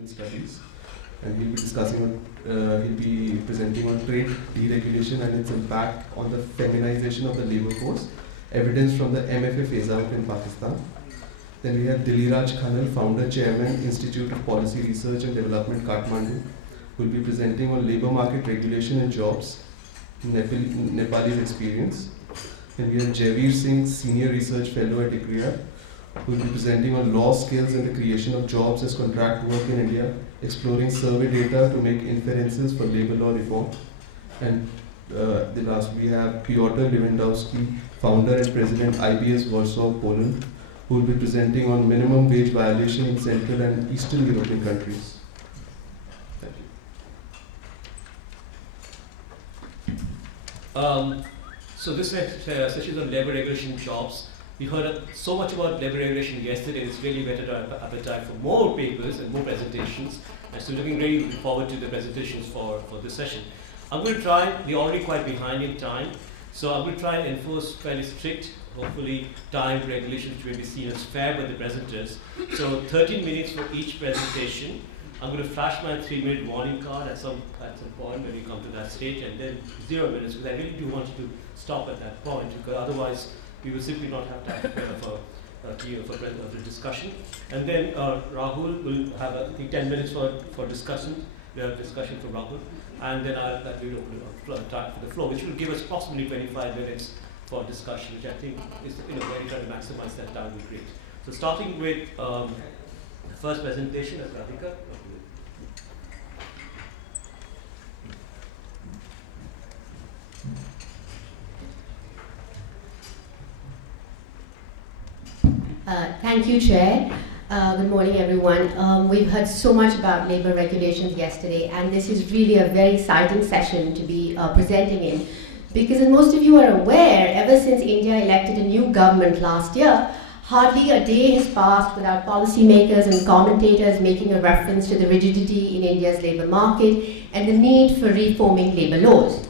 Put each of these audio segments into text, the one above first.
Management Studies, and he'll be discussing he'll be presenting on trade deregulation and its impact on the feminization of the labor force, evidence from the MFA phase-out in Pakistan. Then we have Diliraj Khanal, founder, chairman, Institute of Policy Research and Development, Kathmandu, who will be presenting on labor market regulation and jobs, Nepalese experience. Then we have Javeer Singh, senior research fellow at ICRIER, who will be presenting on law skills and the creation of jobs as contract work in India, exploring survey data to make inferences for labor law reform. And the last we have Piotr Lewandowski, founder and president, IBS Warsaw, Poland, who will be presenting on minimum wage violation in Central and Eastern European countries. Thank you. So this session is on labor regulation jobs. We heard so much about labor regulation yesterday. It's really whetted our appetite for more papers and more presentations. And so looking really forward to the presentations for this session. I'm going to try, we're already quite behind in time, so I'm going to try and enforce fairly strict, hopefully, time regulations which will be seen as fair by the presenters. So 13 minutes for each presentation. I'm going to flash my 3-minute warning card at some point when we come to that stage, and then 0 minutes, because I really do want you to stop at that point, because otherwise we will simply not have time for the discussion. And then Rahul will have, I think, 10 minutes for discussion. We have discussion for Rahul. And then we will open time for the floor, which will give us possibly 25 minutes for discussion, which I think is, very trying to maximize that time we create. So starting with the first presentation as Radhika. Thank you, Chair. Good morning, everyone. We've heard so much about labor regulations yesterday, and this is really a very exciting session to be presenting in. Because as most of you are aware, ever since India elected a new government last year, hardly a day has passed without policymakers and commentators making a reference to the rigidity in India's labor market and the need for reforming labor laws.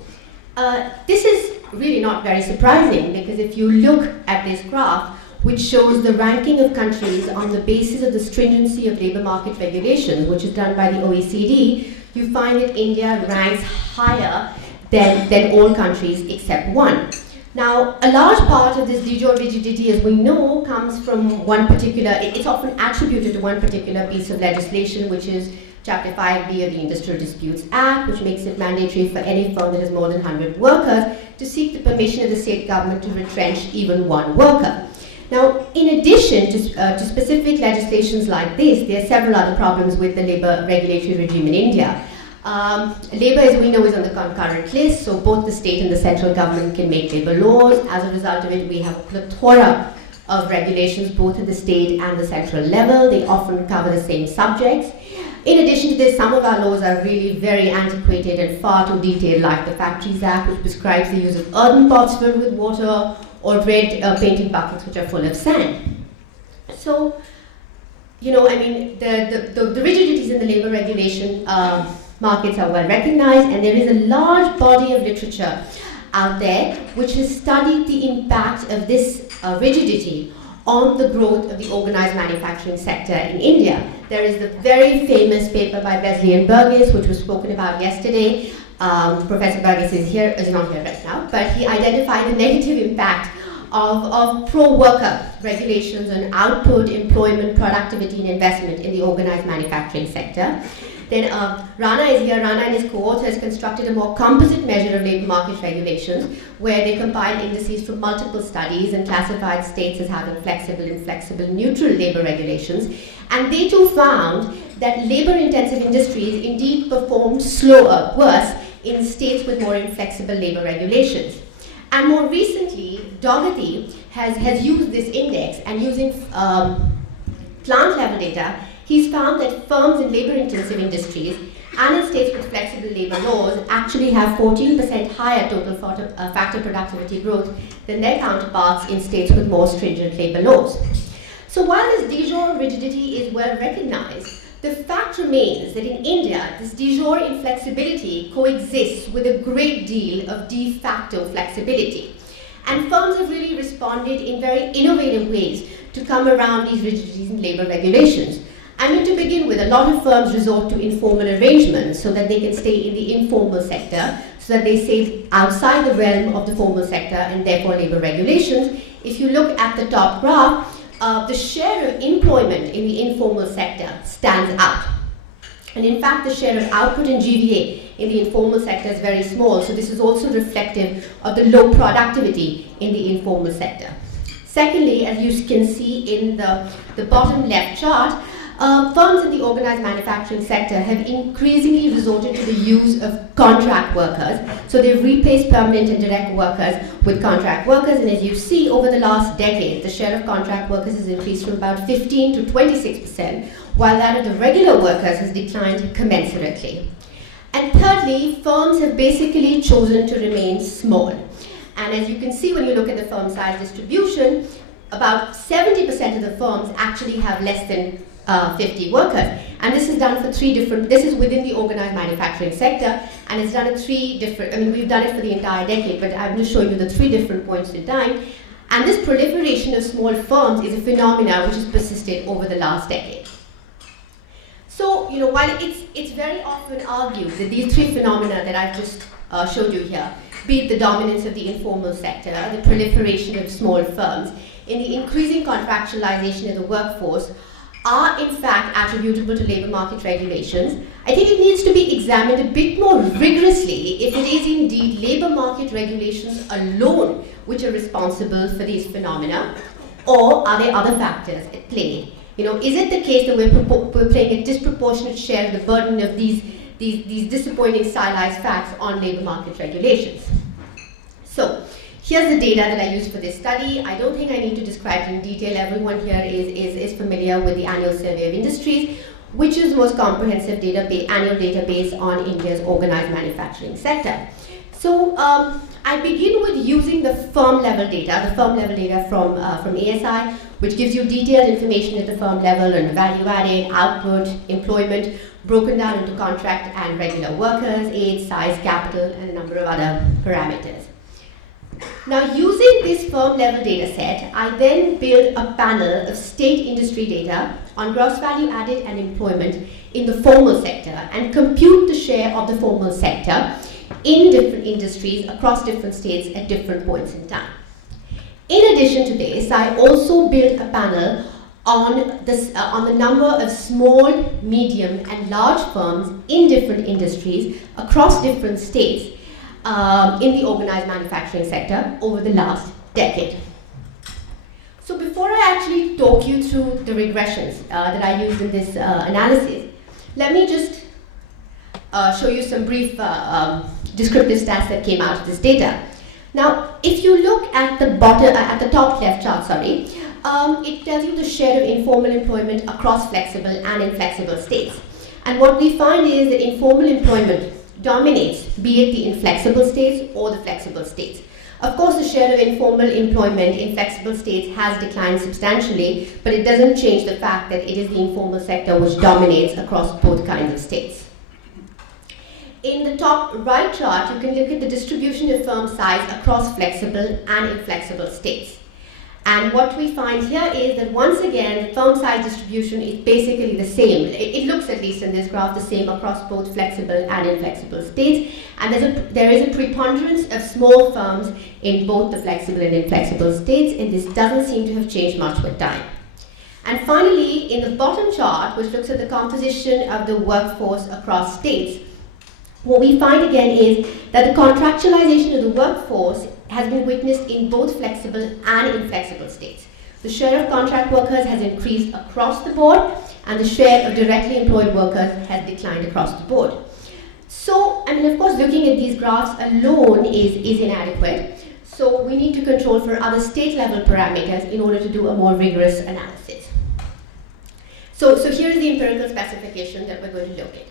This is really not very surprising, because if you look at this graph, which shows the ranking of countries on the basis of the stringency of labor market regulations, which is done by the OECD, you find that India ranks higher than all countries except one. Now, a large part of this de jure rigidity, as we know, comes from one particular, it's often attributed to one particular piece of legislation, which is Chapter 5B of the Industrial Disputes Act, which makes it mandatory for any firm that has more than 100 workers to seek the permission of the state government to retrench even one worker. Now, in addition to specific legislations like this, there are several other problems with the labor regulatory regime in India. Labor, as we know, is on the concurrent list, so both the state and the central government can make labor laws. As a result of it, we have a plethora of regulations, both at the state and the central level. They often cover the same subjects. In addition to this, some of our laws are really very antiquated and far too detailed, like the Factories Act, which prescribes the use of earthen pots filled with water, or red painted buckets which are full of sand. So, the rigidities in the labor regulation markets are well recognized, and there is a large body of literature out there which has studied the impact of this rigidity on the growth of the organized manufacturing sector in India. There is the very famous paper by Besley and Burgess, which was spoken about yesterday. Professor Burgess is not here right now, but he identified the negative impact of pro-worker regulations on output, employment, productivity, and investment in the organized manufacturing sector. Then Rana is here. Rana and his co-authors constructed a more composite measure of labor market regulations, where they compiled indices from multiple studies and classified states as having flexible, inflexible, neutral labor regulations. And they too found that labor-intensive industries indeed performed worse in states with more inflexible labor regulations. And more recently, Dougherty has used this index, and using plant-level data, he's found that firms in labor-intensive industries and in states with flexible labor laws actually have 14% higher total factor productivity growth than their counterparts in states with more stringent labor laws. So while this de jure rigidity is well recognized, the fact remains that in India, this de jure inflexibility coexists with a great deal of de facto flexibility. And firms have really responded in very innovative ways to come around these rigidities in labor regulations. I I mean, to begin with, a lot of firms resort to informal arrangements so that they can stay in the informal sector, so that they stay outside the realm of the formal sector and therefore labor regulations. If you look at the top graph, the share of employment in the informal sector stands out. And in fact, the share of output in GVA in the informal sector is very small, so this is also reflective of the low productivity in the informal sector. Secondly, as you can see in the bottom left chart, firms in the organized manufacturing sector have increasingly resorted to the use of contract workers. So they've replaced permanent and direct workers with contract workers. And as you see, over the last decade, the share of contract workers has increased from about 15 to 26%, while that of the regular workers has declined commensurately. And thirdly, firms have basically chosen to remain small. And as you can see when you look at the firm size distribution, about 70% of the firms actually have less than 50 workers. And this is done for this is within the organized manufacturing sector, and it's done at we've done it for the entire decade, but I'm just showing you the 3 different points in time. And this proliferation of small firms is a phenomenon which has persisted over the last decade. So, while it's very often argued that these 3 phenomena that I've just showed you here, be it the dominance of the informal sector, the proliferation of small firms, and the increasing contractualization of the workforce, are in fact attributable to labor market regulations, I think it needs to be examined a bit more rigorously if it is indeed labor market regulations alone which are responsible for these phenomena, or are there other factors at play? Is it the case that we're playing a disproportionate share of the burden of these disappointing stylized facts on labor market regulations? So, here's the data that I used for this study. I don't think I need to describe it in detail. Everyone here is familiar with the annual survey of industries, which is the most comprehensive annual database on India's organized manufacturing sector. So I begin with using the firm level data from ASI, which gives you detailed information at the firm level on value added, output, employment, broken down into contract and regular workers, age, size, capital, and a number of other parameters. Now, using this firm level data set, I then build a panel of state industry data on gross value added and employment in the formal sector and compute the share of the formal sector in different industries across different states at different points in time. In addition to this, I also built a panel on the number of small, medium, and large firms in different industries across different states in the organized manufacturing sector over the last decade. So before I actually talk you through the regressions that I used in this analysis, let me just show you some brief descriptive stats that came out of this data. Now, if you look at the top left chart, it tells you the share of informal employment across flexible and inflexible states. And what we find is that informal employment dominates, be it the inflexible states or the flexible states. Of course, the share of informal employment in flexible states has declined substantially, but it doesn't change the fact that it is the informal sector which dominates across both kinds of states. In the top right chart, you can look at the distribution of firm size across flexible and inflexible states. And what we find here is that once again, the firm size distribution is basically the same. It looks, at least in this graph, the same across both flexible and inflexible states. And there is a preponderance of small firms in both the flexible and inflexible states, and this doesn't seem to have changed much with time. And finally, in the bottom chart, which looks at the composition of the workforce across states, what we find again is that the contractualization of the workforce has been witnessed in both flexible and inflexible states. The share of contract workers has increased across the board, and the share of directly employed workers has declined across the board. So, of course, looking at these graphs alone is inadequate. So we need to control for other state level parameters in order to do a more rigorous analysis. So here's the empirical specification that we're going to look at.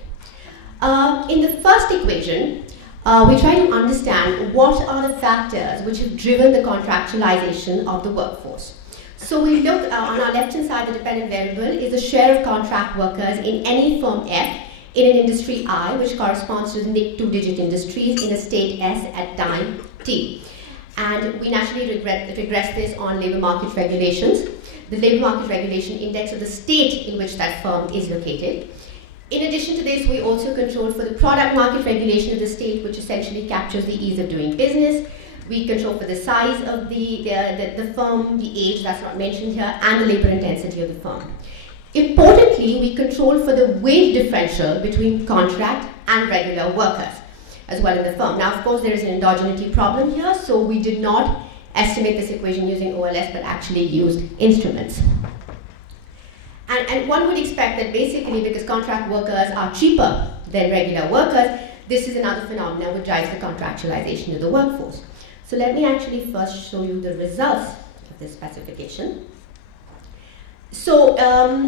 In the first equation, we try to understand what are the factors which have driven the contractualization of the workforce. So we look on our left-hand side, the dependent variable is the share of contract workers in any firm F in an industry I, which corresponds to the NIC two-digit industries in a state S at time T. And we naturally regress this on labor market regulations. the labor market regulation index of the state in which that firm is located. In addition to this, we also control for the product market regulation of the state, which essentially captures the ease of doing business. We control for the size of the firm, the age, that's not mentioned here, and the labor intensity of the firm. Importantly, we control for the wage differential between contract and regular workers as well in the firm. Now, of course, there is an endogeneity problem here, so we did not estimate this equation using OLS, but actually used instruments. And one would expect that basically because contract workers are cheaper than regular workers, this is another phenomenon which drives the contractualization of the workforce. So let me actually first show you the results of this specification. So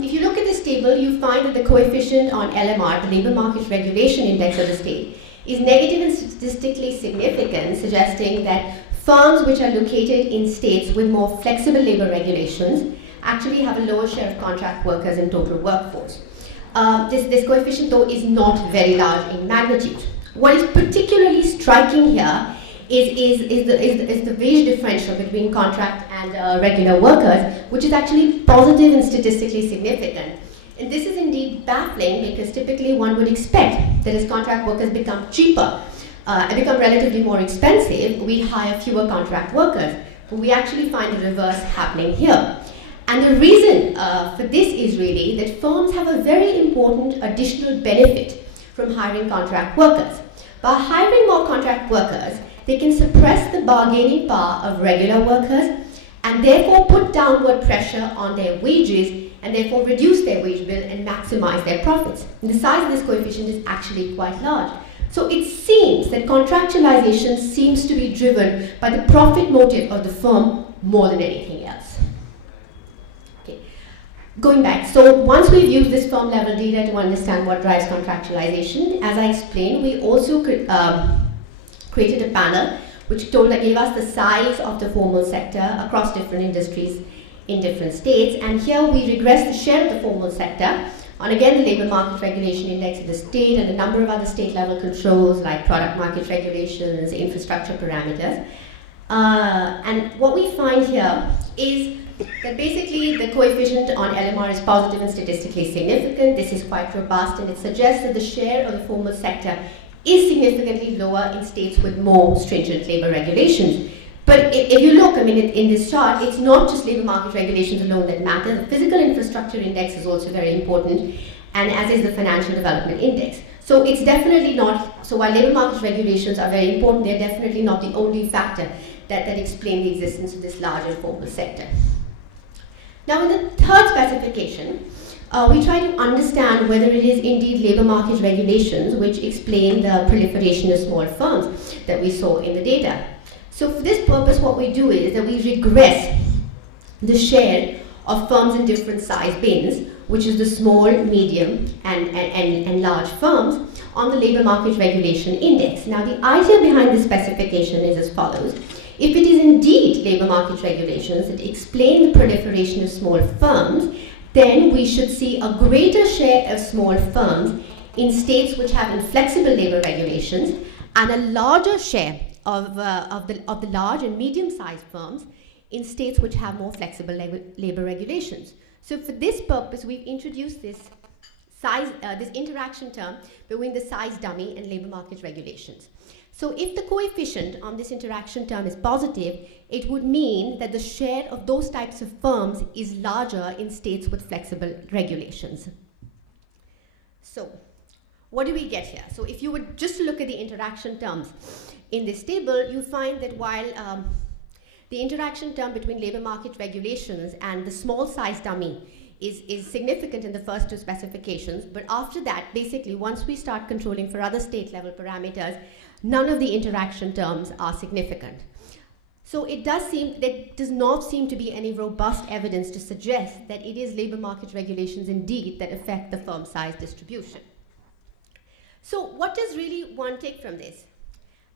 if you look at this table, you find that the coefficient on LMR, the Labor Market Regulation Index of the state, is negative and statistically significant, suggesting that firms which are located in states with more flexible labor regulations actually have a lower share of contract workers in total workforce. This coefficient, though, is not very large in magnitude. What is particularly striking here is the wage differential between contract and regular workers, which is actually positive and statistically significant. And this is indeed baffling because typically one would expect that as contract workers become cheaper and become relatively more expensive, we hire fewer contract workers. But we actually find the reverse happening here. And the reason for this is really that firms have a very important additional benefit from hiring contract workers. By hiring more contract workers, they can suppress the bargaining power of regular workers and therefore put downward pressure on their wages and therefore reduce their wage bill and maximize their profits. And the size of this coefficient is actually quite large. So it seems that contractualization seems to be driven by the profit motive of the firm more than anything else. Okay. Going back, so once we've used this firm level data to understand what drives contractualization, as I explained, we also created a panel which gave us the size of the formal sector across different industries in different states. And here we regress the share of the formal sector on, again, the Labor Market Regulation Index of the state and a number of other state level controls like product market regulations, infrastructure parameters. And what we find here is that basically the coefficient on LMR is positive and statistically significant. This is quite robust and it suggests that the share of the formal sector is significantly lower in states with more stringent labor regulations. But if you look, I mean, in this chart, it's not just labor market regulations alone that matter. The physical infrastructure index is also very important, and as is the financial development index. So it's definitely not, so while labor market regulations are very important, they're definitely not the only factor that explain the existence of this large informal sector. Now in the third specification, we try to understand whether it is indeed labor market regulations which explain the proliferation of small firms that we saw in the data. So for this purpose, what we do is that we regress the share of firms in different size bins, which is the small, medium, and large firms, on the labor market regulation index. Now the idea behind this specification is as follows. If it is indeed labor market regulations that explain the proliferation of small firms, then we should see a greater share of small firms in states which have inflexible labor regulations and a larger share of the large and medium-sized firms in states which have more flexible labor regulations. So for this purpose, we've introduced this interaction term between the size dummy and labor market regulations. So if the coefficient on this interaction term is positive, it would mean that the share of those types of firms is larger in states with flexible regulations. So what do we get here? So if you would just look at the interaction terms in this table, you find that while the interaction term between labor market regulations and the small size dummy is significant in the first two specifications, but after that, basically, once we start controlling for other state level parameters, none of the interaction terms are significant. So it does not seem to be any robust evidence to suggest that it is labor market regulations indeed that affect the firm size distribution. So what does really one take from this?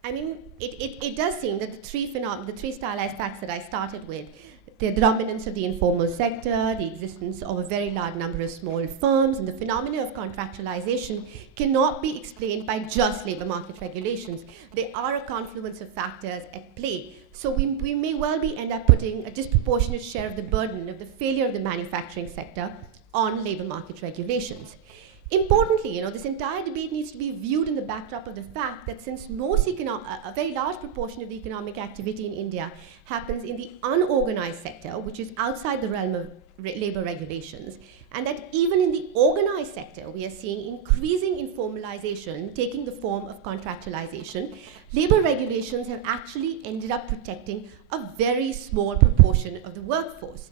I mean, it does seem that the three stylized facts that I started with, the dominance of the informal sector, the existence of a very large number of small firms, and the phenomena of contractualization cannot be explained by just labor market regulations. There are a confluence of factors at play. So we may well end up putting a disproportionate share of the burden of the failure of the manufacturing sector on labor market regulations. Importantly, this entire debate needs to be viewed in the backdrop of the fact that since a very large proportion of the economic activity in India happens in the unorganized sector, which is outside the realm of labor regulations, and that even in the organized sector, we are seeing increasing informalization taking the form of contractualization, labor regulations have actually ended up protecting a very small proportion of the workforce.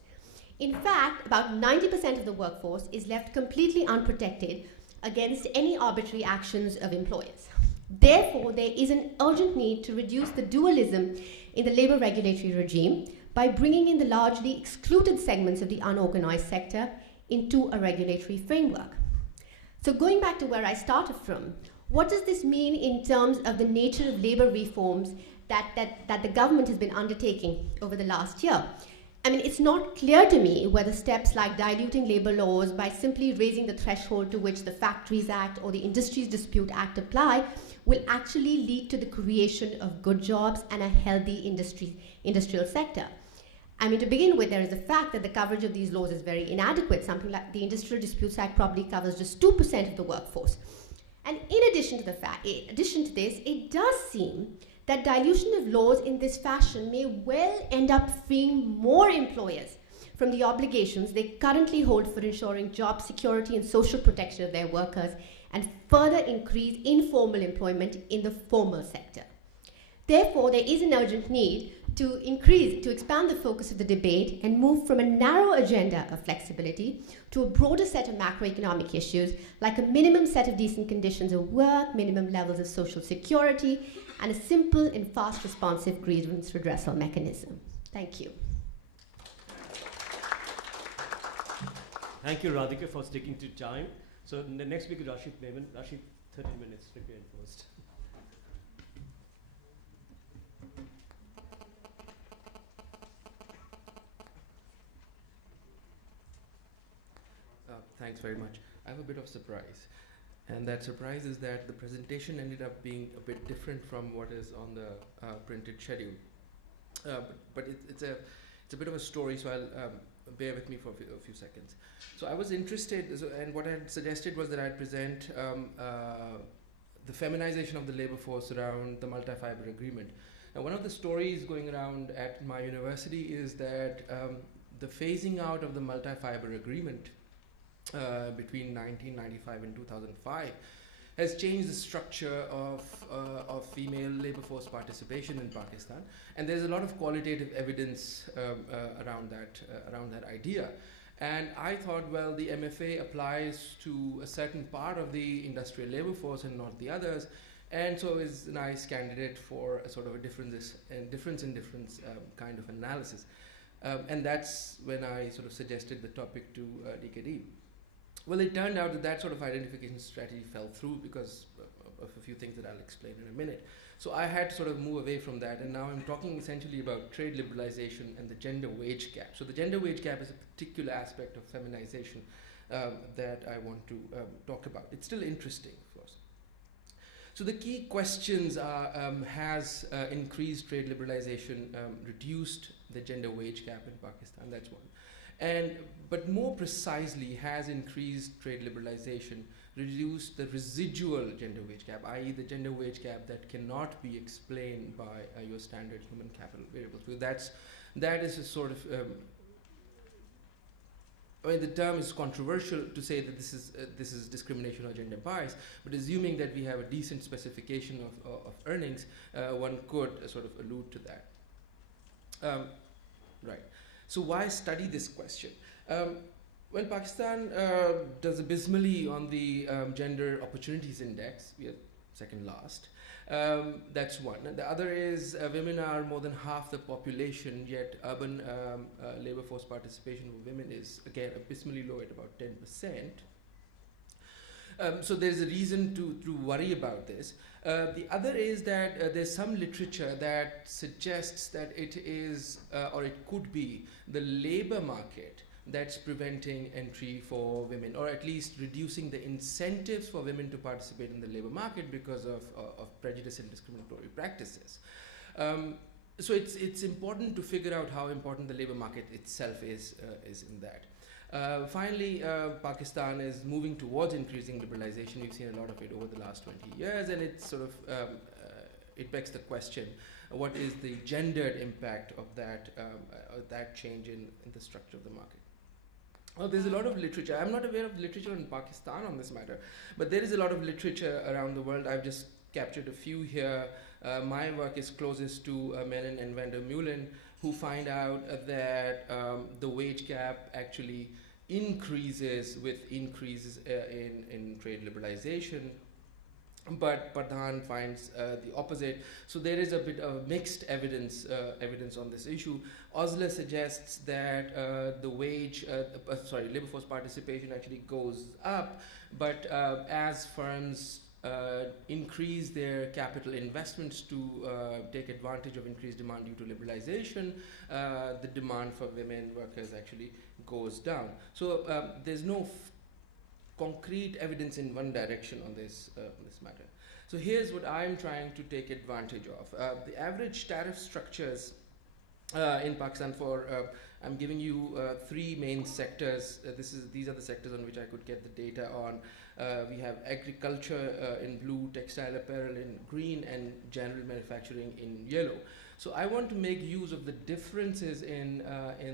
In fact, about 90% of the workforce is left completely unprotected against any arbitrary actions of employers. Therefore, there is an urgent need to reduce the dualism in the labor regulatory regime by bringing in the largely excluded segments of the unorganized sector into a regulatory framework. So going back to where I started from, what does this mean in terms of the nature of labor reforms that the government has been undertaking over the last year? I mean, it's not clear to me whether steps like diluting labor laws by simply raising the threshold to which the Factories Act or the Industries Dispute Act apply will actually lead to the creation of good jobs and a healthy industrial sector. I mean, to begin with, there is the fact that the coverage of these laws is very inadequate. Something like the Industrial Disputes Act probably covers just 2% of the workforce. And in addition to this, it does seem that dilution of laws in this fashion may well end up freeing more employers from the obligations they currently hold for ensuring job security and social protection of their workers, and further increase informal employment in the formal sector. Therefore, there is an urgent need to expand the focus of the debate and move from a narrow agenda of flexibility to a broader set of macroeconomic issues, like a minimum set of decent conditions of work, minimum levels of social security, and a simple and fast responsive grievance redressal mechanism. Thank you. Thank you, Radhika, for sticking to time. So the next speaker, Rashid Naiman. Rashid, 30 minutes, prepare first. Thanks very much. I have a bit of surprise. And that surprise is that the presentation ended up being a bit different from what is on the printed schedule. But it's a bit of a story, so I'll bear with me for a few seconds. So I was interested, and what I had suggested was that I'd present the feminization of the labor force around the multi-fiber agreement. Now, one of the stories going around at my university is that the phasing out of the multi-fiber agreement between 1995 and 2005 has changed the structure of female labor force participation in Pakistan, and there's a lot of qualitative evidence around that idea. And I thought, well, the MFA applies to a certain part of the industrial labor force and not the others, and so is a nice candidate for a sort of a difference in difference kind of analysis. And that's when I sort of suggested the topic to DKD. Well, it turned out that sort of identification strategy fell through because of a few things that I'll explain in a minute. So I had to sort of move away from that, and now I'm talking essentially about trade liberalization and the gender wage gap. So the gender wage gap is a particular aspect of feminization that I want to talk about. It's still interesting, of course. So the key questions are, has increased trade liberalization reduced the gender wage gap in Pakistan? That's one. But more precisely, has increased trade liberalization reduced the residual gender wage gap, i.e. the gender wage gap that cannot be explained by your standard human capital variables? So that is a sort of, I mean, the term is controversial to say that this is discrimination or gender bias, but assuming that we have a decent specification of earnings, one could sort of allude to that. Right. So why study this question? Well, Pakistan does abysmally on the Gender Opportunities Index. We are second last. That's one. And the other is women are more than half the population, yet urban labor force participation for women is, again, abysmally low at about 10%. So there's a reason to worry about this. The other is that there's some literature that suggests that it is, or it could be, the labor market that's preventing entry for women, or at least reducing the incentives for women to participate in the labor market because of prejudice and discriminatory practices. So it's important to figure out how important the labor market itself is in that. Finally, Pakistan is moving towards increasing liberalization. We've seen a lot of it over the last 20 years, and it's sort of it begs the question: what is the gendered impact of that change in the structure of the market? Oh, there's a lot of literature. I'm not aware of literature in Pakistan on this matter, but there is a lot of literature around the world. I've just captured a few here. My work is closest to Mellon and van der Meulen, who find out that the wage gap actually increases with increases in trade liberalization. But Partha finds the opposite. So there is a bit of mixed evidence on this issue. Osler suggests that the labor force participation actually goes up, but as firms increase their capital investments to take advantage of increased demand due to liberalization, the demand for women workers actually goes down. So there's no concrete evidence in one direction on this matter. So here's what I'm trying to take advantage of. The average tariff structures in Pakistan I'm giving you three main sectors. These are the sectors on which I could get the data on. We have agriculture in blue, textile apparel in green, and general manufacturing in yellow. So I want to make use of the differences in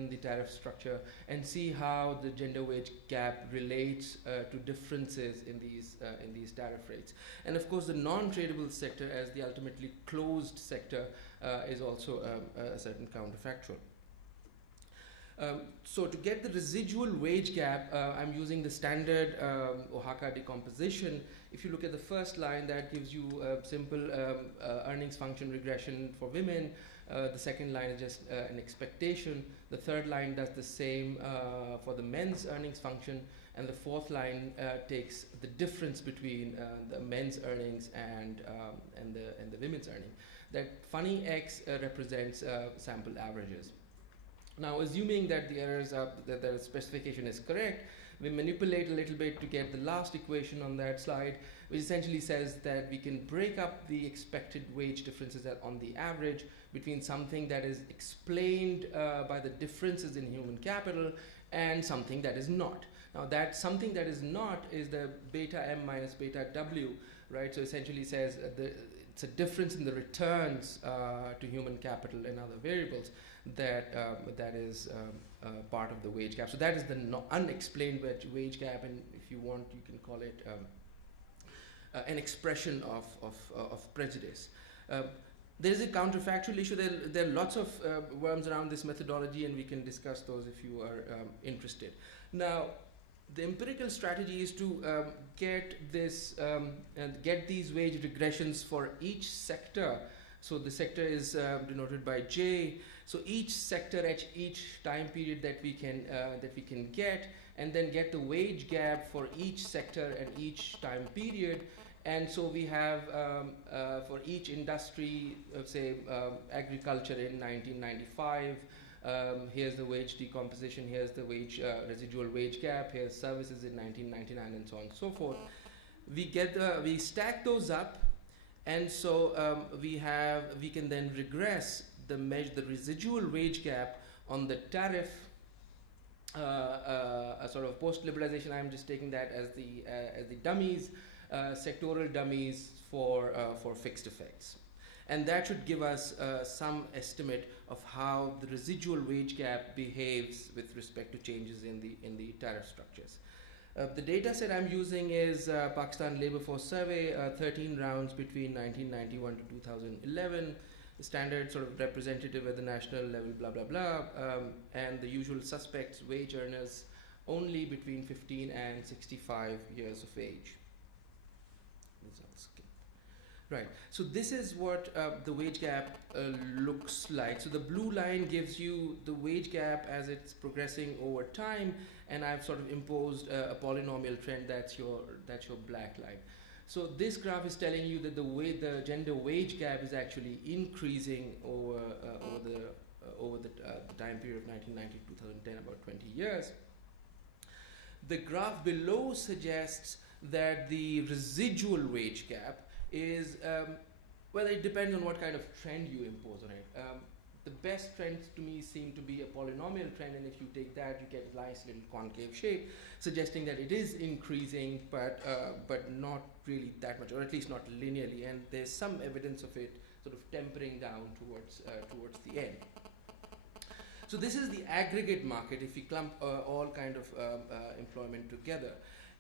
the tariff structure and see how the gender wage gap relates to differences in these tariff rates. And of course, the non-tradable sector, as the ultimately closed sector, is also a certain counterfactual. So to get the residual wage gap, I'm using the standard Oaxaca decomposition. If you look at the first line, that gives you a simple earnings function regression for women. The second line is just an expectation. The third line does the same for the men's earnings function. And the fourth line takes the difference between the men's earnings and the women's earning. That funny X represents sample averages. Now, assuming that the errors that the specification is correct, we manipulate a little bit to get the last equation on that slide, which essentially says that we can break up the expected wage differences on the average between something that is explained by the differences in human capital and something that is not. Now, that something that is not is the beta M minus beta W, right? So essentially says it's a difference in the returns to human capital and other variables that is part of the wage gap. So that is the unexplained wage gap, and if you want, you can call it an expression of prejudice. There is a counterfactual issue. There are lots of worms around this methodology, and we can discuss those if you are interested. Now, the empirical strategy is to get these wage regressions for each sector. So the sector is denoted by J. So each sector at each time period that we can get, and then get the wage gap for each sector at each time period. And so we have for each industry, say agriculture in 1995. Here's the wage decomposition, here's the residual wage gap, here's services in 1999, and so on and so forth. We stack those up, and so we can then regress the residual wage gap on the tariff, sort of post-liberalization. I'm just taking that as the dummies, sectoral dummies for fixed effects. And that should give us some estimate of how the residual wage gap behaves with respect to changes in the tariff structures. The data set I'm using is Pakistan Labour Force Survey, 13 rounds between 1991 to 2011, the standard sort of representative at the national level, blah, blah, blah, and the usual suspects, wage earners only between 15 and 65 years of age. Right. So this is what the wage gap looks like. So the blue line gives you the wage gap as it's progressing over time, and I've sort of imposed a polynomial trend. That's your black line. So this graph is telling you that the gender wage gap is actually increasing over the time period of 1990 to 2010, about 20 years. The graph below suggests that the residual wage gap is, well, it depends on what kind of trend you impose on it. The best trends to me seem to be a polynomial trend, and if you take that, you get a nice little concave shape, suggesting that it is increasing, but not really that much, or at least not linearly, and there's some evidence of it sort of tempering down towards the end. So this is the aggregate market if we clump all kind of employment together.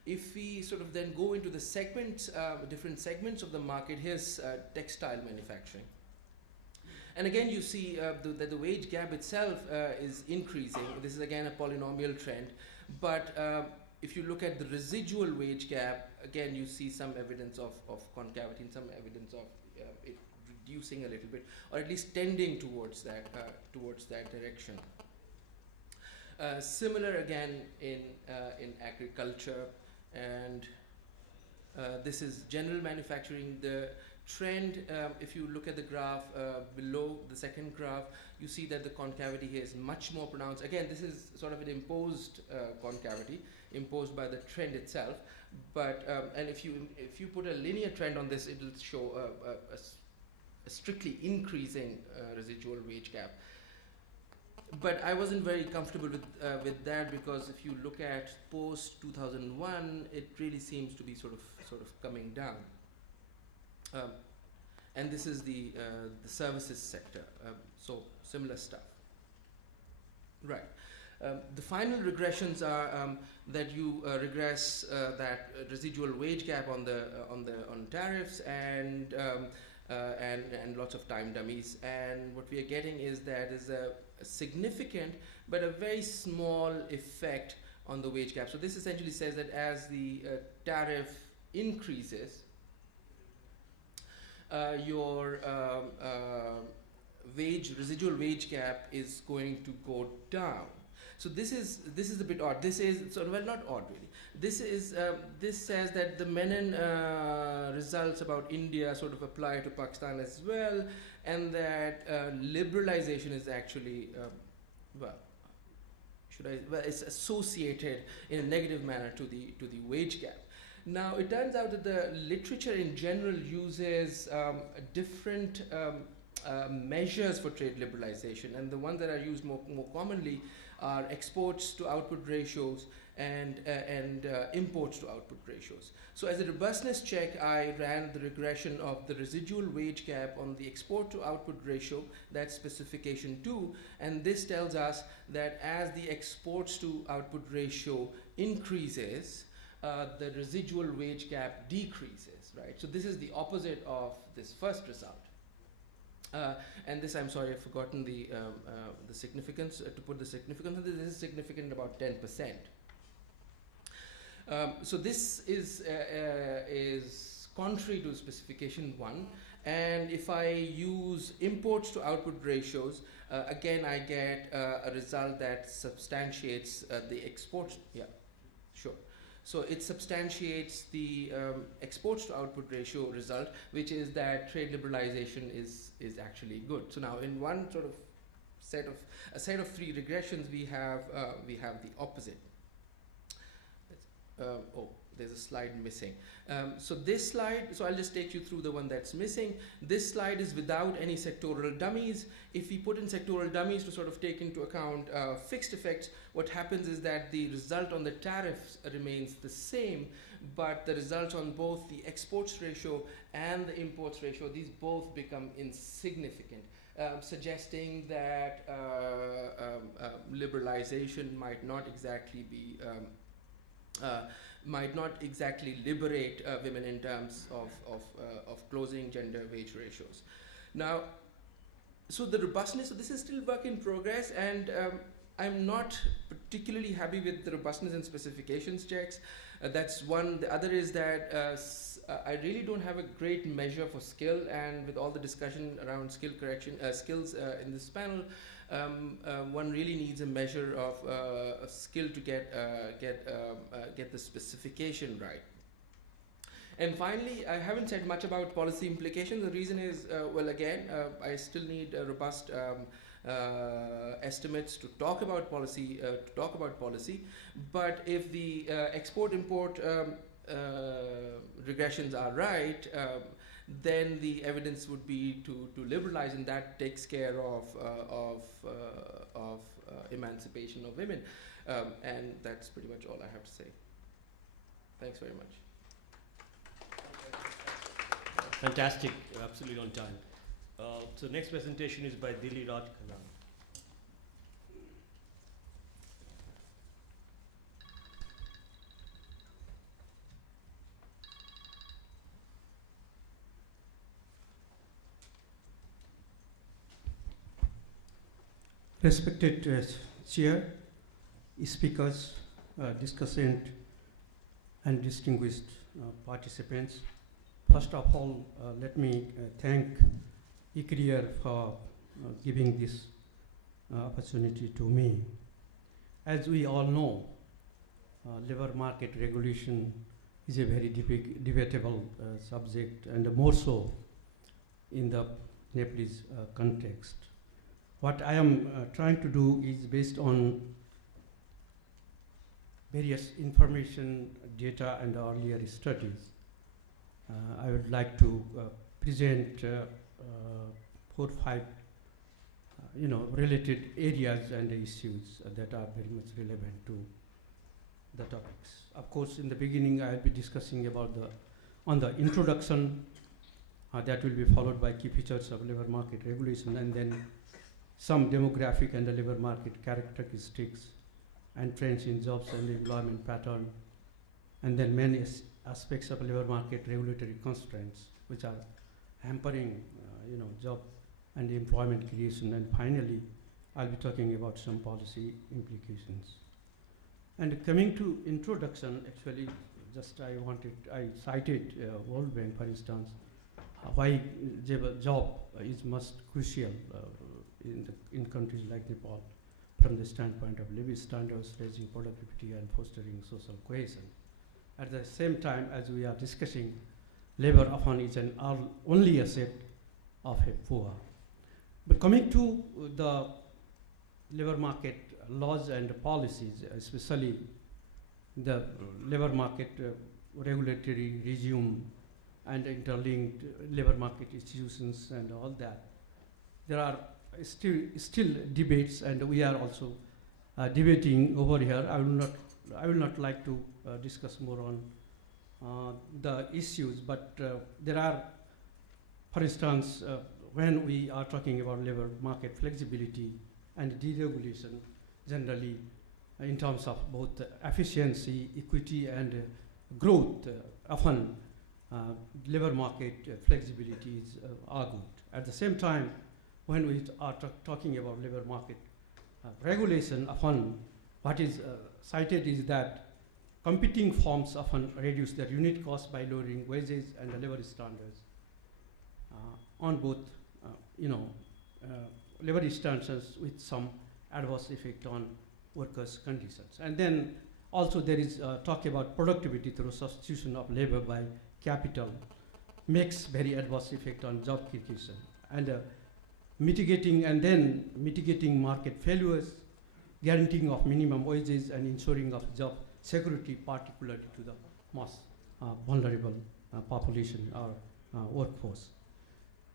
If we sort of then go into the segments, different segments of the market, here's textile manufacturing. And again, you see that the wage gap itself is increasing. This is again a polynomial trend. But if you look at the residual wage gap, again, you see some evidence of concavity and some evidence of it reducing a little bit, or at least tending towards that direction. Similar again in agriculture. And this is general manufacturing. The trend, if you look at the graph below the second graph, you see that the concavity here is much more pronounced. Again, this is sort of an imposed concavity, imposed by the trend itself. But and if you put a linear trend on this, it will show a strictly increasing residual wage gap. But I wasn't very comfortable with that, because if you look at post 2001, it really seems to be sort of coming down. And this is the services sector. So similar stuff. Right. The final regressions are that you regress that residual wage gap on tariffs and lots of time dummies, and what we are getting is that is a significant but a very small effect on the wage gap. So this essentially says that as the tariff increases, your residual wage gap is going to go down. So this is a bit odd. This is sort of, well, not odd really. This says that the Menon results about India sort of apply to Pakistan as well, and that liberalization is actually it's associated in a negative manner to the wage gap. Now it turns out that the literature in general uses different measures for trade liberalization, and the ones that are used more commonly are exports to output ratios and imports to output ratios. So as a robustness check, I ran the regression of the residual wage gap on the export to output ratio, that's specification 2, and this tells us that as the exports to output ratio increases, the residual wage gap decreases, right? So this is the opposite of this first result. And this, I'm sorry, I've forgotten the significance, to put the significance of this. This is significant about 10%. So this is contrary to specification 1, and if I use imports to output ratios, again I get a result that substantiates the exports. Yeah, sure. So it substantiates the exports to output ratio result, which is that trade liberalization is actually good. So now in one sort of set of 3 regressions, we have the opposite. Oh, there's a slide missing. So this slide, so I'll just take you through the one that's missing. This slide is without any sectoral dummies. If we put in sectoral dummies to sort of take into account fixed effects, what happens is that the result on the tariffs remains the same, but the results on both the exports ratio and the imports ratio, these both become insignificant, suggesting that liberalization might not exactly be might not exactly liberate women in terms of closing gender wage ratios. Now, so the robustness, so this is still work in progress, and I'm not particularly happy with the robustness and specifications checks. That's one. The other is that I really don't have a great measure for skill, and with all the discussion around skill correction, skills in this panel, one really needs a measure of a skill to get the specification right. And finally, I haven't said much about policy implications. The reason is, well, again, I still need robust estimates to talk about policy. But if the export-import regressions are right, then the evidence would be to liberalize, and that takes care of emancipation of women. And that's pretty much all I have to say. Thanks very much. Fantastic, absolutely on time. So next presentation is by Dilli Raj Khanna. Respected Chair, speakers, discussant, and distinguished participants. First of all, let me thank ICRIER for giving this opportunity to me. As we all know, labor market regulation is a very debatable subject, and more so in the Nepalese context. What I am trying to do is based on various information, data, and earlier studies. I would like to present 4 or 5 related areas and issues that are very much relevant to the topics. Of course, in the beginning, I will be discussing about on the introduction, that will be followed by key features of labor market regulation, and then some demographic and the labor market characteristics and trends in jobs and employment pattern, and then many aspects of labor market regulatory constraints which are hampering job and employment creation, and finally I'll be talking about some policy implications. And coming to introduction, actually just I cited World Bank, for instance, why job is most crucial in countries like Nepal from the standpoint of living standards, raising productivity, and fostering social cohesion. At the same time, as we are discussing, labor often is an only asset of a poor. But coming to the labor market laws and policies, especially the labor market regulatory regime and interlinked labor market institutions and all that, there are still debates, and we are also debating over here. I will not like to discuss more on the issues, but there are, for instance, when we are talking about labor market flexibility and deregulation, generally in terms of both efficiency, equity, and growth, often labor market flexibility is argued. At the same time, when we are talking about labor market regulation, often what is cited is that competing firms often reduce their unit cost by lowering wages and labor standards on both, labor standards with some adverse effect on workers' conditions. And then also there is talk about productivity through substitution of labor by capital makes very adverse effect on job creation, and mitigating market failures, guaranteeing of minimum wages, and ensuring of job security, particularly to the most vulnerable population or workforce.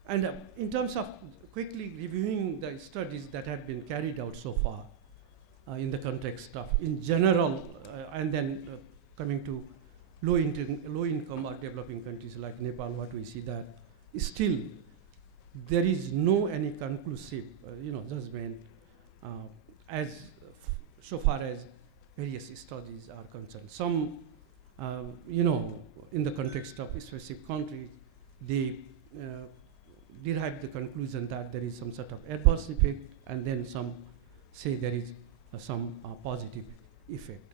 And in terms of quickly reviewing the studies that have been carried out so far in the context of in general, and then coming to low income or developing countries like Nepal, what we see that still there is no any conclusive judgment so far as various studies are concerned. Some in the context of a specific country, they derive the conclusion that there is some sort of adverse effect, and then some say there is some positive effect.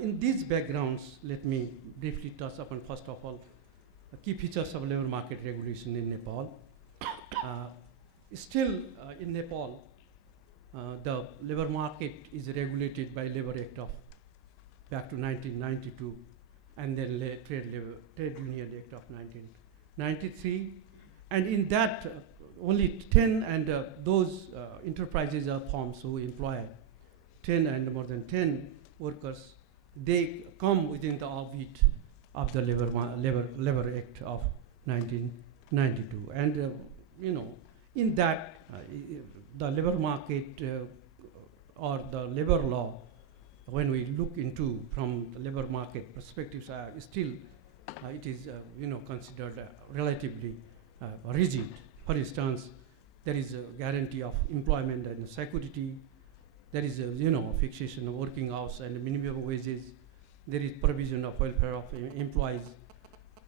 In these backgrounds, let me briefly touch upon, first of all, key features of labor market regulation in Nepal. Still, in Nepal, the labor market is regulated by Labor Act of back to 1992, and then Trade Union Act of 1993. And in that, only 10 and those enterprises or firms who employ 10 and more than 10 workers, they come within the orbit of the Labor Act of 1992. And in that, the labor market or the labor law, when we look into from the labor market perspectives, still it is considered relatively rigid. For instance, there is a guarantee of employment and security. There is a fixation of working hours and minimum wages. There is provision of welfare of employees,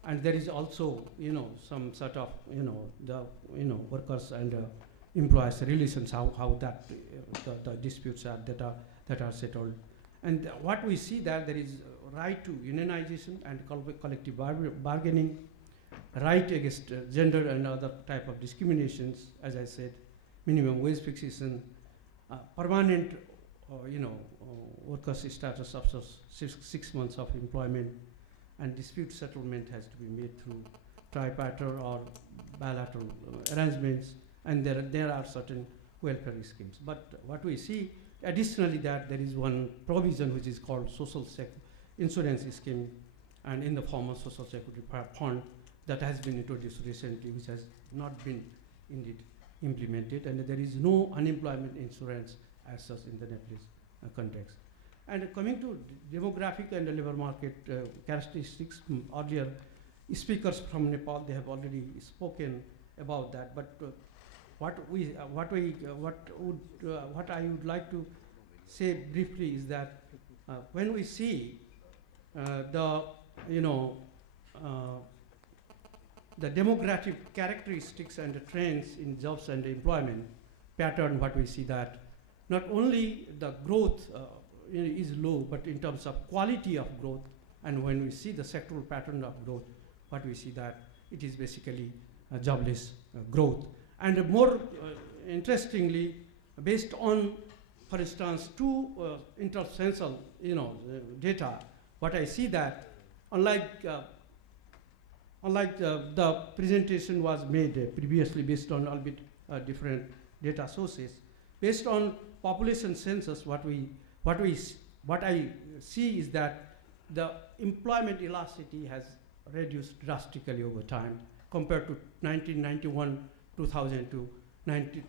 and there is also some sort of the workers and employees relations, how that the disputes are that are settled. And what we see that there is right to unionization and collective bargaining, right against gender and other type of discriminations, as I said, minimum wage fixation, permanent workers' status after 6 months of employment, and dispute settlement has to be made through tripartite or bilateral arrangements, and there are certain welfare schemes. But what we see additionally, that there is one provision which is called social insurance scheme, and in the form of social security fund that has been introduced recently, which has not been indeed implemented, and there is no unemployment insurance as such in the Nepalese context. And coming to demographic and labor market characteristics, earlier speakers from Nepal, they have already spoken about that. But what I would like to say briefly is that when we see the demographic characteristics and the trends in jobs and employment pattern, what we see that not only the growth is low, but in terms of quality of growth, and when we see the sectoral pattern of growth, what we see that it is basically jobless growth. And more interestingly, based on, for instance, two intercensal data, what I see that unlike the presentation was made previously based on albeit different data sources, based on population census, what I see is that the employment elasticity has reduced drastically over time compared to 1991, 2000 to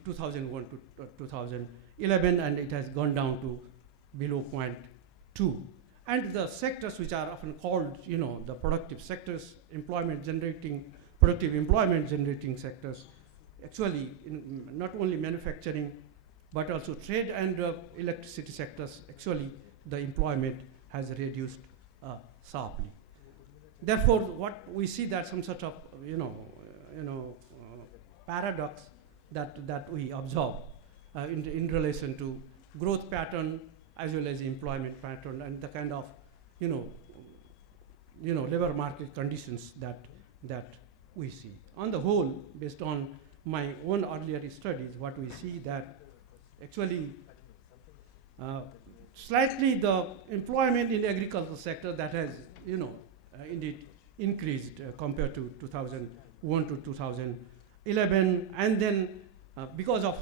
2001 to 2011, and it has gone down to below 0.2. And the sectors which are often called, the productive sectors, productive employment generating sectors, actually not only manufacturing, but also trade and electricity sectors, actually the employment has reduced sharply. Therefore, what we see that some sort of, paradox that we observe in relation to growth pattern as well as employment pattern and the kind of, labor market conditions that we see. On the whole, based on my own earlier studies, what we see that actually slightly the employment in the agricultural sector that has, indeed increased compared to 2001 to 2011, and then because of,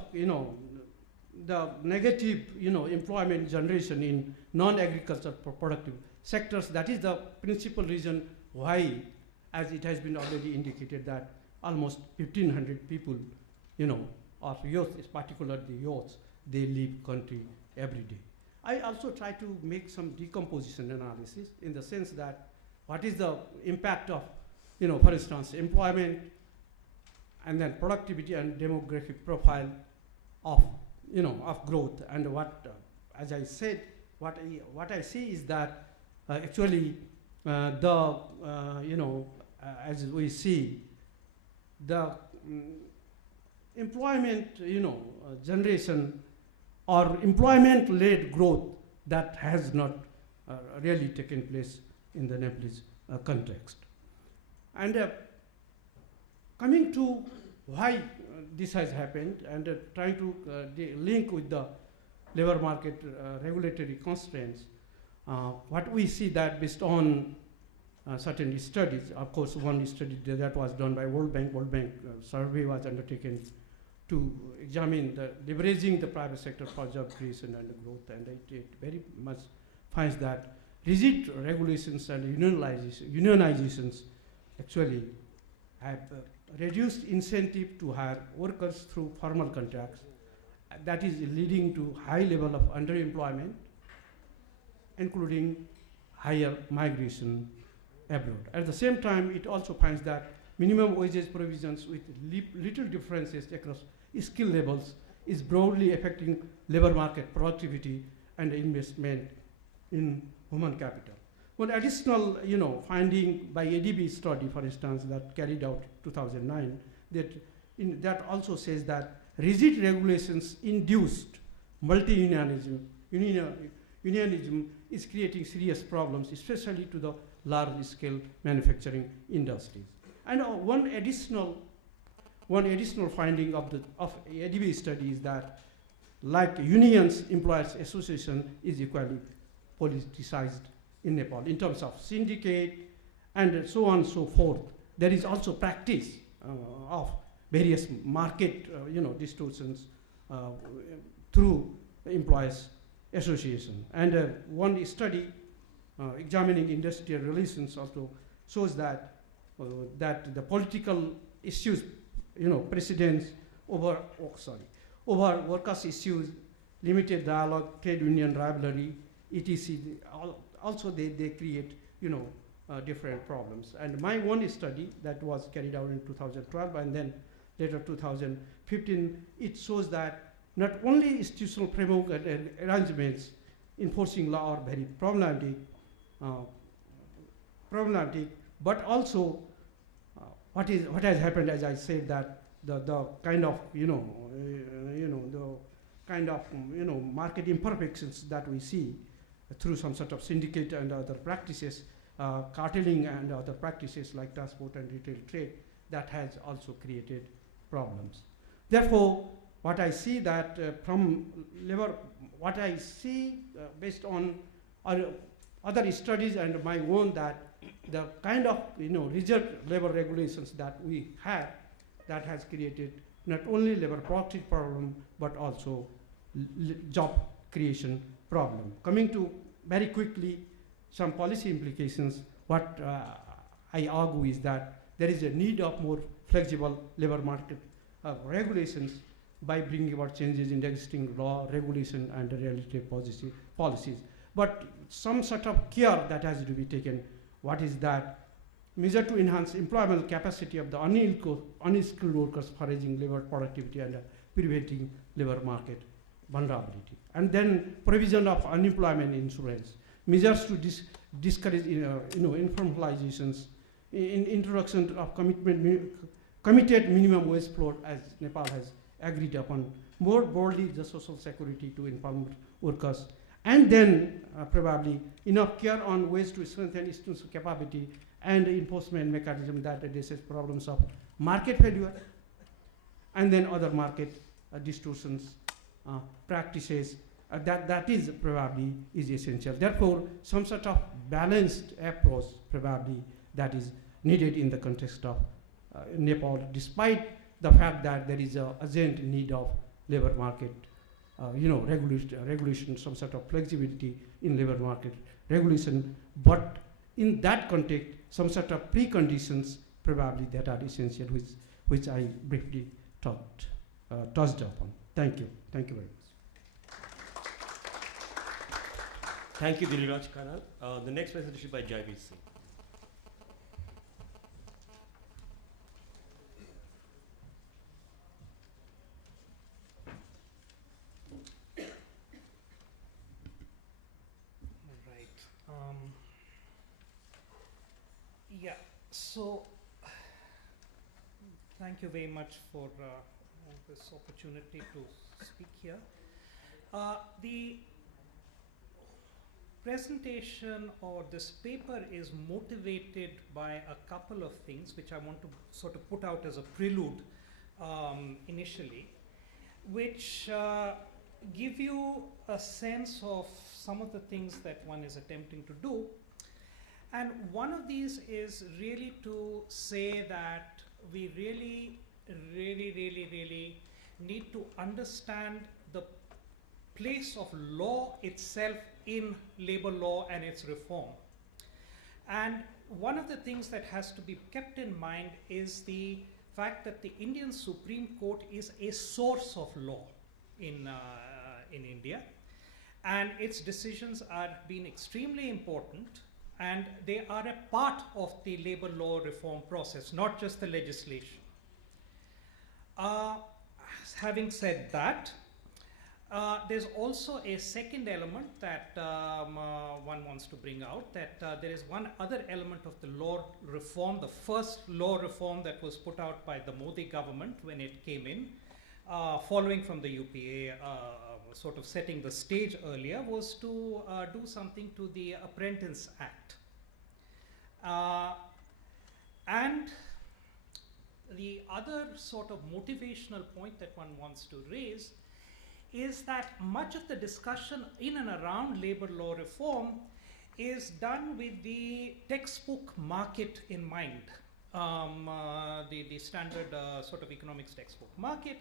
the negative, employment generation in non-agricultural productive sectors, that is the principal reason why, as it has been already indicated, that almost 1,500 people, of youth, particularly the youths, they leave country every day. I also try to make some decomposition analysis in the sense that what is the impact of, for instance, employment and then productivity and demographic profile of, of growth. And what, as I said, what I see is that actually as we see, the employment, generation or employment-led growth that has not really taken place in the Nepalese context. And coming to why this has happened and trying to link with the labor market regulatory constraints, what we see that based on certain studies, of course one study that was done by World Bank survey was undertaken to examine the leveraging the private sector for job creation and growth, and it very much finds that rigid regulations and unionizations actually have reduced incentive to hire workers through formal contracts. That is leading to high level of underemployment, including higher migration abroad. At the same time, it also finds that minimum wages provisions with little differences across skill levels is broadly affecting labor market productivity and investment in human capital. One additional finding by ADB study, for instance, that carried out 2009, that also says that rigid regulations induced multi-unionism. Unionism is creating serious problems, especially to the large-scale manufacturing industries. And one additional finding of ADB study is that, like unions, employers association is equally politicized in Nepal in terms of syndicate and so on and so forth. There is also practice of various market distortions through employers association. And one study examining industrial relations also shows that that the political issues, precedence over workers' issues, limited dialogue, trade union rivalry, etc. Also, they create different problems. And my one study that was carried out in 2012 and then later 2015, it shows that not only institutional framework arrangements enforcing law are very problematic, but also what has happened, as I said, that the kind of market imperfections that we see through some sort of syndicate and other practices, cartelling and other practices like transport and retail trade, that has also created problems. Therefore, what I see that based on other studies and my own, that the kind of rigid labor regulations that we have, that has created not only labor productivity problem but also job creation problem. Coming to very quickly some policy implications, what I argue is that there is a need of more flexible labor market regulations by bringing about changes in existing law, regulation, and related policies. But some sort of care that has to be taken. What is that? Measure to enhance employment capacity of the unskilled workers, foraging labor productivity and preventing labor market vulnerability. And then provision of unemployment insurance. Measures to discourage informalizations, in introduction of committed minimum wage floor, as Nepal has agreed upon, more broadly the social security to informal workers, and then probably enough care on ways to strengthen institutional capability and enforcement mechanism that addresses problems of market failure and then other market distortions practices. That is probably is essential. Therefore, some sort of balanced approach probably that is needed in the context of Nepal, despite the fact that there is an urgent need of labor market regulation, some sort of flexibility in labor market regulation. But in that context, some sort of preconditions probably that are essential, which I briefly touched upon. Thank you. Thank you very much. Thank you, Diliraj Khanna. The next presentation by Jaivir Singh. Yeah, so thank you very much for this opportunity to speak here. presentation or this paper is motivated by a couple of things, which I want to sort of put out as a prelude initially, which give you a sense of some of the things that one is attempting to do. And one of these is really to say that we really need to understand the place of law itself in labor law and its reform. And one of the things that has to be kept in mind is the fact that the Indian Supreme Court is a source of law in India, and its decisions are being extremely important, and they are a part of the labor law reform process, not just the legislation. Having said that, there's also a second element that one wants to bring out, that there is one other element of the law reform, the first law reform that was put out by the Modi government when it came in, following from the UPA, sort of setting the stage earlier, was to do something to the Apprentice Act. And the other sort of motivational point that one wants to raise is that much of the discussion in and around labor law reform is done with the textbook market in mind, the standard sort of economics textbook market.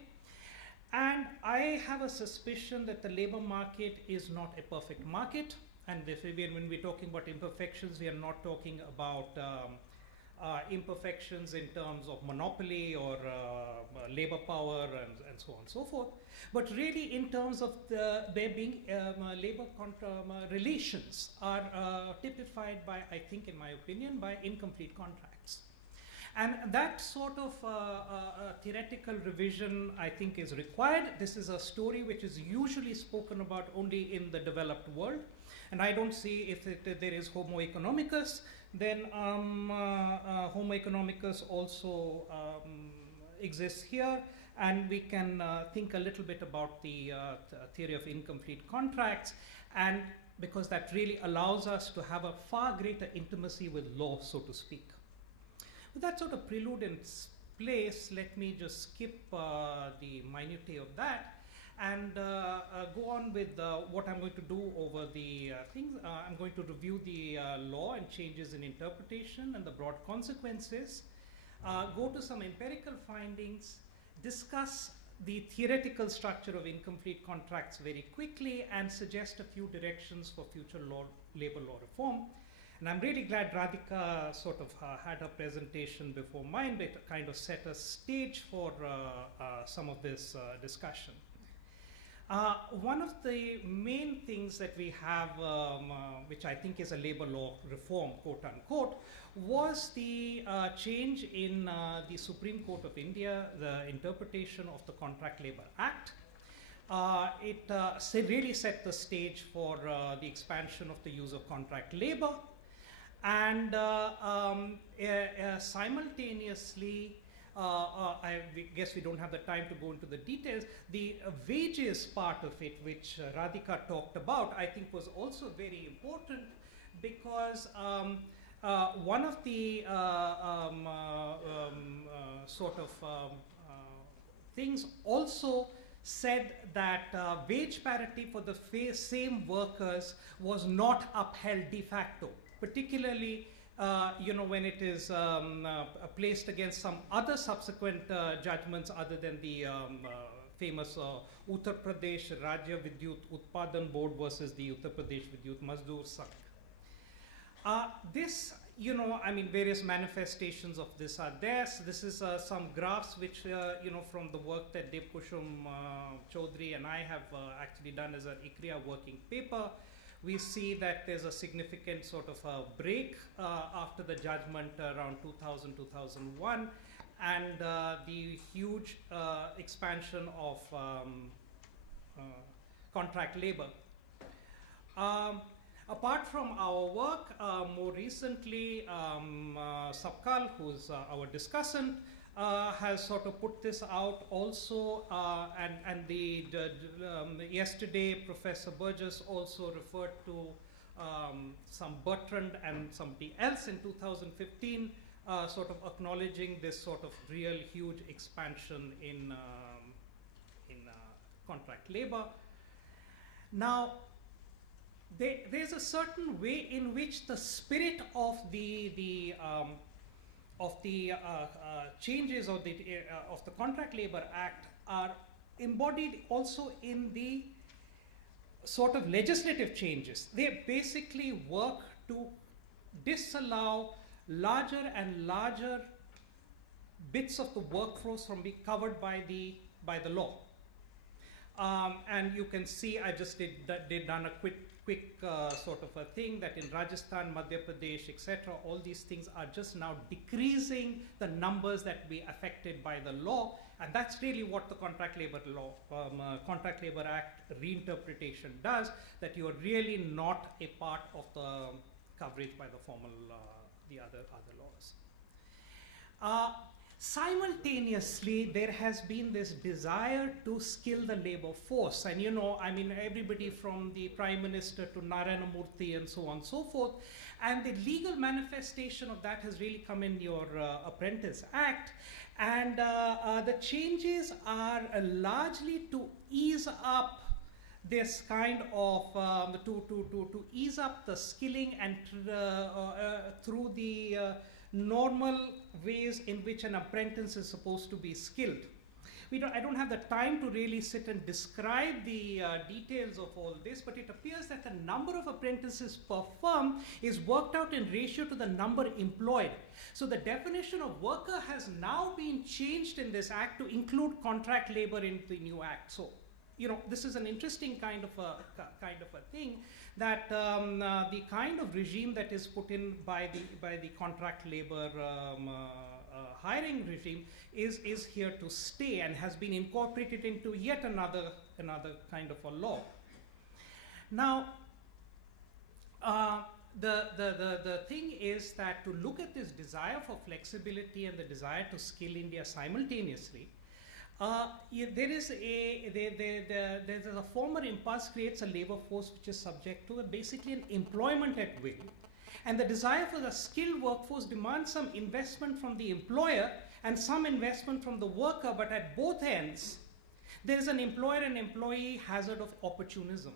And I have a suspicion that the labor market is not a perfect market. And when we're talking about imperfections, we are not talking about imperfections in terms of monopoly or labor power and so on and so forth, but really in terms of there being labor relations are typified by, I think in my opinion, by incomplete contracts. And that sort of theoretical revision, I think, is required. This is a story which is usually spoken about only in the developed world. And I don't see if there is Homo economicus, then Homo economicus also exists here. And we can think a little bit about the theory of incomplete contracts, and because that really allows us to have a far greater intimacy with law, so to speak. With that sort of prelude in place, let me just skip the minutiae of that and go on with what I'm going to do over the things. I'm going to review the law and changes in interpretation and the broad consequences, go to some empirical findings, discuss the theoretical structure of incomplete contracts very quickly, and suggest a few directions for future labor law reform. And I'm really glad Radhika sort of had her presentation before mine, but it kind of set a stage for some of this discussion. One of the main things that we have, which I think is a labor law reform, quote unquote, was the change in the Supreme Court of India, the interpretation of the Contract Labor Act. It really set the stage for the expansion of the use of contract labor. And simultaneously, I guess we don't have the time to go into the details, the wages part of it, which Radhika talked about, I think was also very important, because one of the sort of things also said that wage parity for the same workers was not upheld de facto, particularly when it is placed against some other subsequent judgments other than the famous Uttar Pradesh Rajya Vidyut Utpadan Board versus the Uttar Pradesh Vidyut Mazdoor Sangh. This, I mean, various manifestations of this are there. So this is some graphs which, from the work that Dev Kushum Chaudhary and I have actually done as an ICRIER working paper. We see that there's a significant sort of a break after the judgment around 2000, 2001, and the huge expansion of contract labor. Apart from our work, more recently, Sapkal, who's our discussant, has sort of put this out also, and yesterday Professor Burgess also referred to Bertrand and somebody else in 2015, sort of acknowledging this sort of real huge expansion in contract labor. Now, there's a certain way in which the spirit of the changes of the Contract Labor Act are embodied also in the sort of legislative changes. They basically work to disallow larger and larger bits of the workforce from being covered by the law. And you can see, I just done a quick sort of a thing that in Rajasthan, Madhya Pradesh, etc., all these things are just now decreasing the numbers that be affected by the law, and that's really what the Contract Labor Law, Contract Labor Act reinterpretation does, that you are really not a part of the coverage by the formal, the other laws. Simultaneously, there has been this desire to skill the labor force. And I mean, everybody from the Prime Minister to Narayana Murthy and so on and so forth. And the legal manifestation of that has really come in your Apprentice Act. And the changes are largely to ease up this kind of, to ease up the skilling and through the normal ways in which an apprentice is supposed to be skilled. I don't have the time to really sit and describe the details of all this, but it appears that the number of apprentices per firm is worked out in ratio to the number employed. So the definition of worker has now been changed in this act to include contract labor in the new act. So, this is an interesting kind of a thing, that the kind of regime that is put in by the contract labor hiring regime is here to stay and has been incorporated into yet another kind of a law. Now, the thing is that to look at this desire for flexibility and the desire to skill India simultaneously, there's a former impulse creates a labor force which is subject to basically an employment at will. And the desire for the skilled workforce demands some investment from the employer and some investment from the worker, but at both ends, there is an employer and employee hazard of opportunism.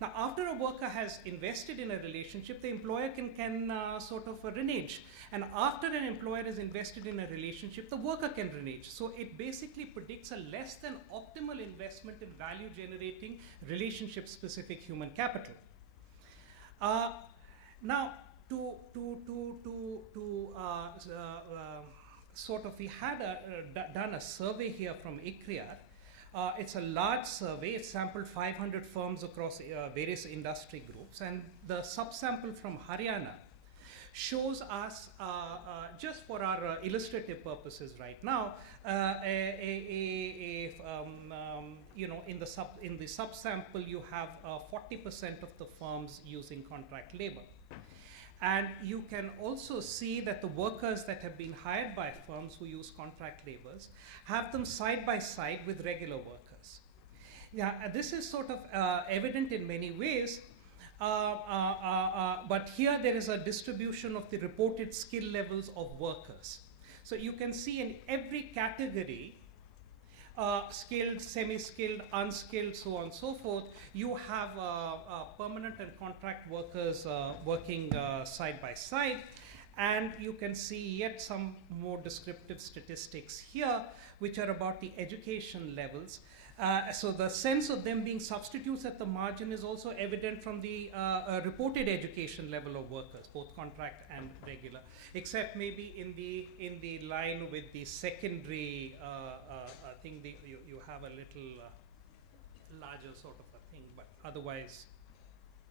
Now, after a worker has invested in a relationship, the employer can sort of renege. And after an employer is invested in a relationship, the worker can renege. So it basically predicts a less than optimal investment in value generating relationship specific human capital. Now, sort of, we had done a survey here from ICRIER. It's a large survey. It sampled 500 firms across various industry groups, and the subsample from Haryana shows us, just for our illustrative purposes right now, in the subsample you have 40% of the firms using contract labor. And you can also see that the workers that have been hired by firms who use contract laborers have them side by side with regular workers. Yeah, this is sort of evident in many ways, but here there is a distribution of the reported skill levels of workers. So you can see in every category, skilled, semi-skilled, unskilled, so on and so forth, you have permanent and contract workers working side by side. And you can see yet some more descriptive statistics here, which are about the education levels. So the sense of them being substitutes at the margin is also evident from the reported education level of workers, both contract and regular, except maybe in the line with the secondary thing. You have a little larger sort of a thing, but otherwise,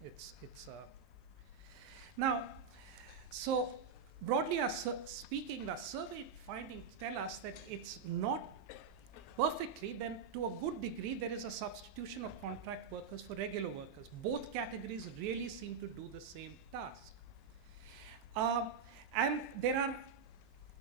it's now. So broadly speaking, the survey findings tell us that it's not perfectly, then to a good degree, there is a substitution of contract workers for regular workers. Both categories really seem to do the same task. And there are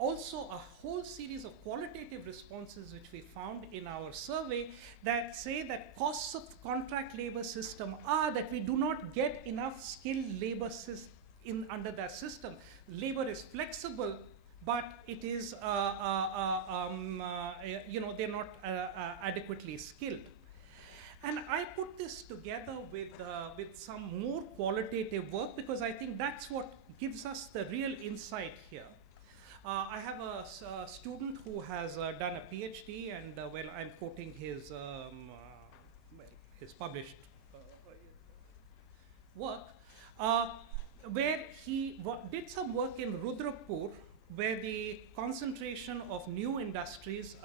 also a whole series of qualitative responses which we found in our survey that say that costs of the contract labor system are that we do not get enough skilled labor under that system. Labor is flexible, but it is, they're not adequately skilled. And I put this together with some more qualitative work because I think that's what gives us the real insight here. I have a student who has done a PhD, and I'm quoting his published work, where he did some work in Rudrapur, where the concentration of new industries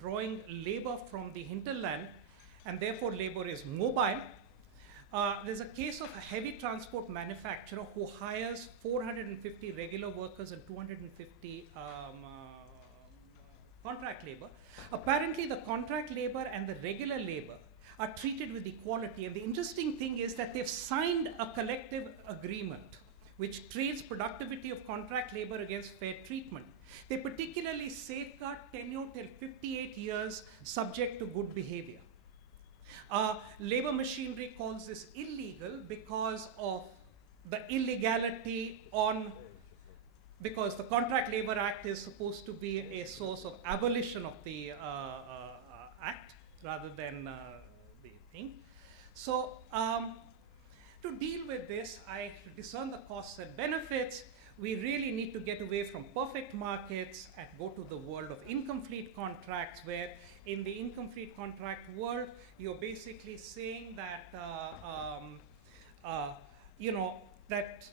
drawing labor from the hinterland, and therefore labor is mobile. There's a case of a heavy transport manufacturer who hires 450 regular workers and 250 contract labor. Apparently the contract labor and the regular labor are treated with equality, and the interesting thing is that they've signed a collective agreement which trades productivity of contract labor against fair treatment. They particularly safeguard tenure till 58 years subject to good behavior. Labor machinery calls this illegal because of the illegality because the Contract Labor Act is supposed to be a source of abolition of the act rather than the thing. So to deal with this, to discern the costs and benefits, we really need to get away from perfect markets and go to the world of incomplete contracts, where in the incomplete contract world, you're basically saying that, that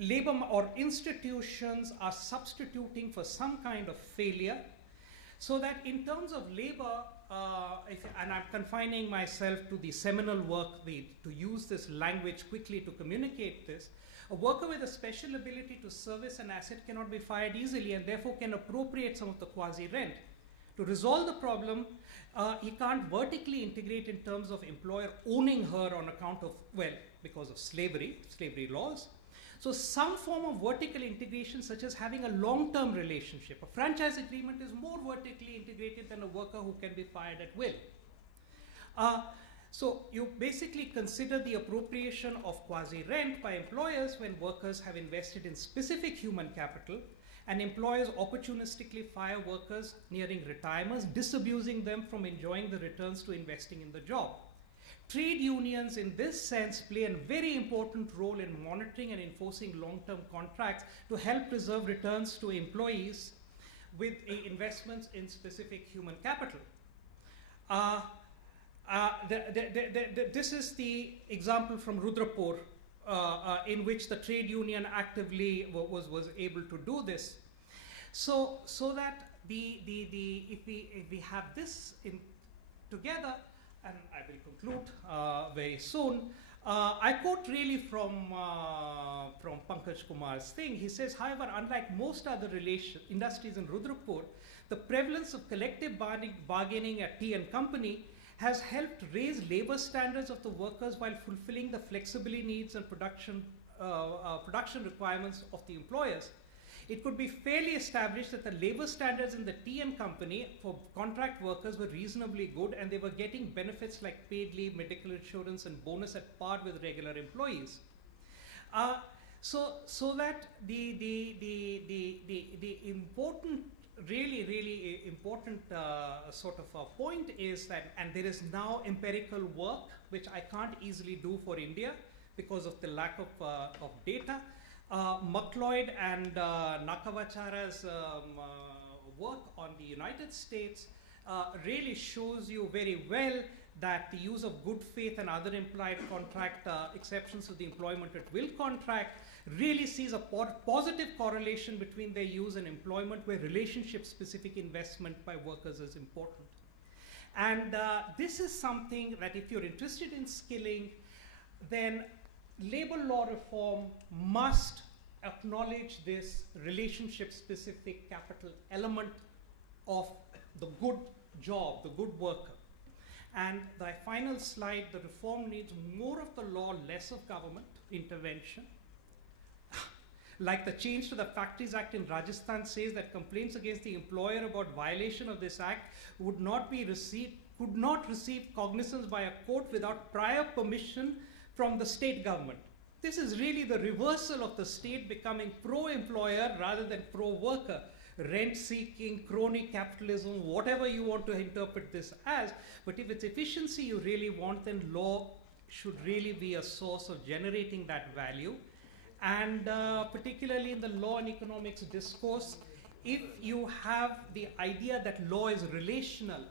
labor or institutions are substituting for some kind of failure, so that in terms of labor, and I'm confining myself to the seminal work, to use this language quickly to communicate this, a worker with a special ability to service an asset cannot be fired easily and therefore can appropriate some of the quasi-rent. To resolve the problem, he can't vertically integrate in terms of employer owning her on account of, because of slavery laws. So some form of vertical integration, such as having a long-term relationship. A franchise agreement is more vertically integrated than a worker who can be fired at will. So you basically consider the appropriation of quasi-rent by employers when workers have invested in specific human capital, and employers opportunistically fire workers nearing retirement, disabusing them from enjoying the returns to investing in the job. Trade unions in this sense play a very important role in monitoring and enforcing long-term contracts to help preserve returns to employees with investments in specific human capital. This is the example from Rudrapur in which the trade union actively was able to do this. So that if we have this together, and I will conclude very soon. I quote really from Pankaj Kumar's thing. He says, however, unlike most other industries in Rudrapur, the prevalence of collective bargaining at tea and company has helped raise labor standards of the workers while fulfilling the flexibility needs and production requirements of the employers. It could be fairly established that the labor standards in the tea and company for contract workers were reasonably good, and they were getting benefits like paid leave, medical insurance, and bonus at par with regular employees. So that the important, really important sort of a point is that, and there is now empirical work which I can't easily do for India because of the lack of data. McLeod and Nakavachara's work on the United States really shows you very well that the use of good faith and other implied contract exceptions to the employment at will contract really sees a positive correlation between their use and employment, where relationship-specific investment by workers is important. And this is something that if you're interested in skilling, then labor law reform must acknowledge this relationship-specific capital element of the good job, the good worker. And the final slide, the reform needs more of the law, less of government intervention. like the change to the Factories Act in Rajasthan says that complaints against the employer about violation of this act could not receive cognizance by a court without prior permission from the state government. This is really the reversal of the state becoming pro-employer rather than pro-worker. Rent-seeking, crony capitalism, whatever you want to interpret this as. But if it's efficiency you really want, then law should really be a source of generating that value. And particularly in the law and economics discourse, if you have the idea that law is relational,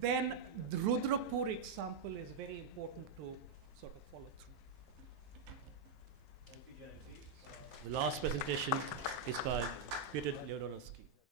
then the Rudrapur example is very important to sort of follow through. The last presentation is by Peter Leonarowski.